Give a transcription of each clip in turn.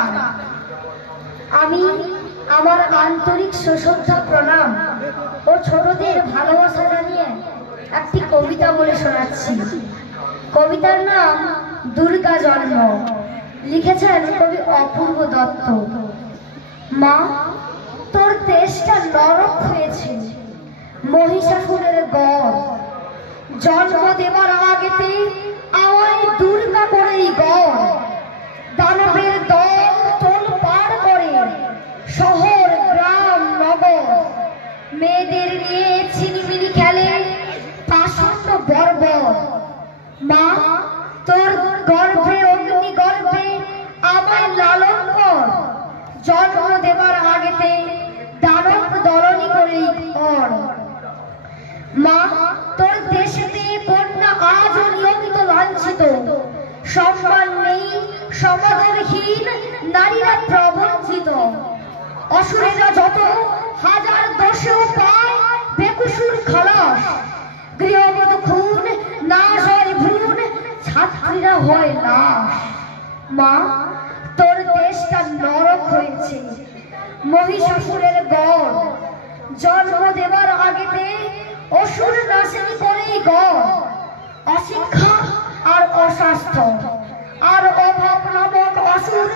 নমস্কার। আমি আমার আন্তরিক শ্রদ্ধা প্রণাম ও ছোটদের ভালোবাসা জানিয়ে একটি কবিতা বলে শোনাচ্ছি। কবিতার নাম দুর্গা জন্ম, লিখেছেন কবি অপূর্ব দত্ত। মা, তোর দেশটা নরক হয়েছে, মহিষাসুরের গড়। জন্ম দেবার আগেতে আমায় দুর্গা করেই গড়। দানবের দল তোল পার করে শহর গ্রাম নগর। মেয়েদের নিয়ে ছিনিমিনি খেলে পাষণ্ড বর্বর। মা, তোর গর্ভে অগ্নি গর্ভে আমায় লালন কর। জন্ম দেবার আগেতে দানব দলনি করেই কর। মা, তোর দেশেতে কন্যা আজও নিয়মিত লাঞ্ছিত। সম্মান নেই, সমাদরহীন, নারীরা প্রবঞ্চিত। অসুরেরা যত হাজার দোষেও পায় বেকসুর খালাস। গৃহবধূ খুন, নাশ হয় ভ্রূণ, ছাত্রীরা হয় লাশ। মা, তোর দেশটা নরক হয়েছে, মহিষাসুরের গড়। জন্ম দেবার আগেতে অসুর নাশিনী করেই গড়। অশিক্ষা আর অস্বাস্থ্য আর অভাব নামক অসুর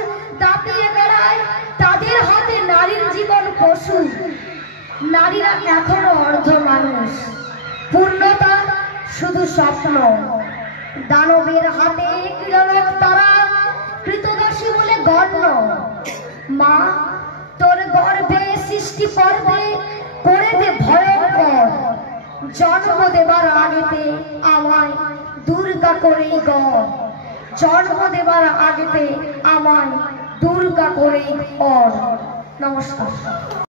দাপিয়ে বেড়ায় তাদের হাতে নারীর জীবন পশু। নারীরা এখনো অর্ধ মানুষ, পূর্ণতা শুধু স্বপ্ন। দানবের হাতে ক্রীড়নক তারা কৃতদাসী বলে গণ্য। মা, তোর গর্ভে সৃষ্টি পর্বে করে দে ভয়ঙ্কর। জন্ম দেবার আগেতে আমায় দুর্গা করেই গড়। জন্ম দেবার আগেতে আমায় দুর্গা করেই গড়। নমস্কার।